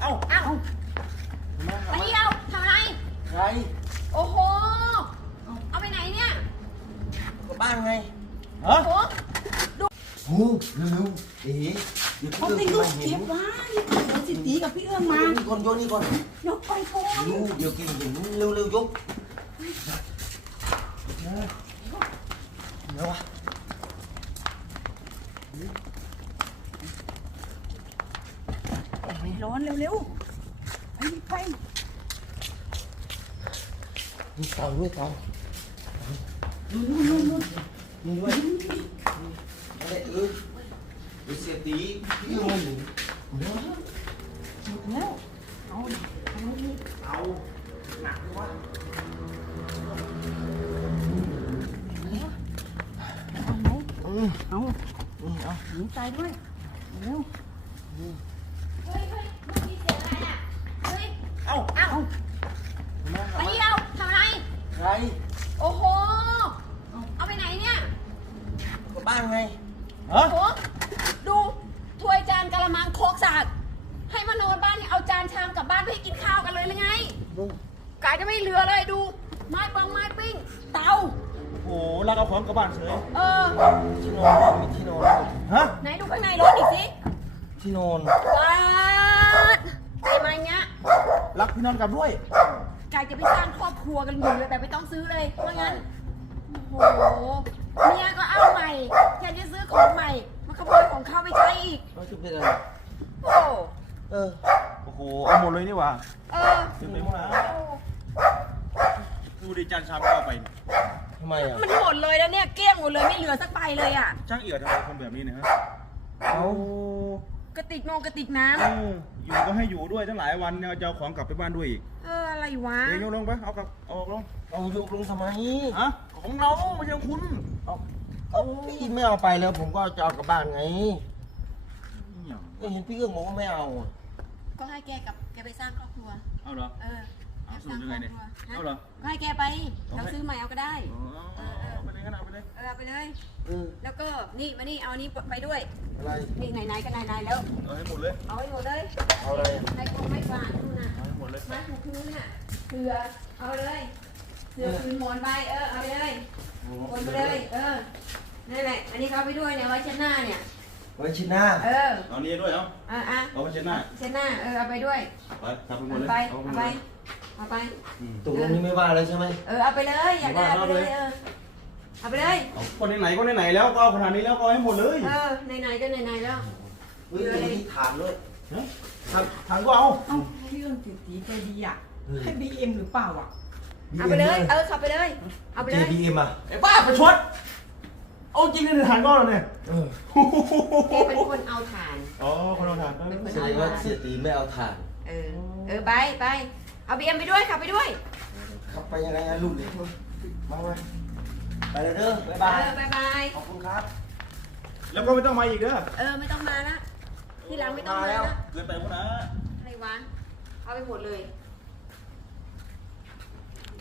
เอ้าเอ้ามามานี่เอาทำไมใครโอ้โห เอาไปไหนเนี่ยกลับบ้านไงฮะโอ้โหโอ้เร็วๆเอ๋เดี๋ยวเขาพี่ติเอื้ดอมลูจะกมาเห็เก็นบไว้เดี๋ยวสิตีกับพี่เอื้อมโยมานนี่ก่อนโยนนี่ก่อนยกไปก่อนลูกเดี๋ยวเก่งเห็นเร็วเร็วๆยกเดี๋ยววะ ร้อนเร็วๆไปไปมีเตาด้วยเตานู่นนู่นนู่นนี่ด้วยอะไรเออเดี๋ยวเสียตีพี่เอื้อมมาอยู่เดี๋ยวหมดแล้วเอาเอานี่เอาหนักเลยวะเอาไหมอืมเอาอืมเอาหนีใจด้วยเร็ว เฮ้ยเฮ้ยเมื่อกี้เสียงอะไรอะ เฮ้ย เอ้า เอ้า มา มานี่เอาทำไม ใค รโอ้โห เอาไปไหนเนี่ยกลับบ้านไงโอ้โหดูถ้วยจานกะละมังโคกสากให้มานอนบ้านเนี่ยเอาจานชามกลับบ้านไปให้กินข้าวกันเลยหรือไงลุงกายจะไม่เหลือเลยดู ไม้ปองไม้ปิ้ง เตา โอ้โหรักเอาของกลับบ้านเฉยเออ ที่นอนมีที่นอนฮะไหนดูข้างในรถอีกสิที่นอนว้าดไปมาเนี้ยรักพี่นอนกลับด้วย กายจะไปสร้าง ครอบครัวกันอยู่เลยแบบไม่ต้องซื้อเลยเพราะงั้นโอ้โหเมียก็เอาใหม่แทนจะซื้อของใหม่มาขโมยของเขาไปใช้อีกเราจะเป็นอะไรโอ้เออโอ้โหเอาหมดเลยนี่หว่าเออเต็มไปหมดนะโอ้ดูดิจานชามก็เอาไปนี่ทำไมอะมันหมดเลยแล้วเนี่ยเกลี้ยงหมดเลยไม่เหลือสักใบเลยอะช่างเอียดทำไมคนแบบนี้เนี่ยฮะเอาโอ้ กระติกนงกระติกน้เอออยู่ก็ให้อยู่ด้วยตั้งหลายวันเนี่ยจะเอาของกลับไปบ้านด้วยอีกำเอออะไรวะ เดี๋ยวยกลงไปเอากลับเอาออกลงเอายกลงทำไมฮะของเราไม่ใช่ของคุณเอาเอาพี่ไม่เอาไปแล้วผมก็จะเอากลับบ้านไงเนี่ยก็เห็นพี่เอื้องบอกว่าไม่เอาอะก็ให้แกกับแกไปสร้างครอบครัว เอาเหรอ เออเอาสรุปยังไงเนี่ยเอาเหรอ ก็ให้แกไปเราซื้อใหม่เอาก็ได้ อ๋อเอา ไปเลยงั้นเอาไปเลยเออเอาไปเลย เออแล้วก็นี่มานี่เอาอันนี้ไปด้วย อะไร นี่ไหนๆก็ไหนๆแล้ว เอาให้หมดเลย เอาให้หมดเลยเอาอะไรอะในกรงไม่ฝาดนู่นน่ะเอาให้หมดเลยไม้ถูพื้นน่ะเสือเอาไปเลยเสือคืนหมอนใบเออเอาไปเลยคนไปเลย เออนั่นแหละอันนี้เขาเอาไปด้วยเนี่ยไว้เช็ดหน้าเนี่ย ไว้ชิ้นหน้า เออเอานี้ด้วยเอาอะอะเอาไปเช็ดหน้า เช็ดหน้าเออเอาไปด้วยไปทำไปหมเอาดเลยไปเอาเอาไปหมไปดเลยเอาไป อืม ตกลงนี่ไม่ว่าเลยใช่ไหม เออเอาไปเลยอยากได้เอาไปเลยเออ เอาไปเลย เอาคนไหนๆก็ไหนๆแล้วก็เอาขนาดนี้แล้วก็เอาให้หมดเลยเออไหนๆก็ไหนๆแล้วเฮ้ยมีที่ถามด้วยฮะทางทางก็เอาเอ้าพี่เอื้อมติดตีใจดีอะให้บีเอ็มหรือเปล่าอะเอาไปเลย เออขับไปเลย เอาไปเลย JBM อะไอ้บ้าประชดเอาจริงเลยทางก็แล้วเนี่ยเออแกเป็นคนเอาถ่าน อ๋อคนเราทานก็เป็นคนแสดงว่าเสียตีไม่เอาถ่านเออ เออไปไป เอาบีเอ็มไปด้วยขับไปด้วย ขับไปยังไงอะลูกเด็กมาไหม ไปเลยเด้อบ๊ายเอบายอบายบาย ขอบคุณครับ แล้วก็ไม่ต้องมาอีกเด้อเออ ไม่ต้องมาละ ทีหลังไม่ต้องมาละเกินไปหมดนะอะไรวะ เอาไปหมดเลยเ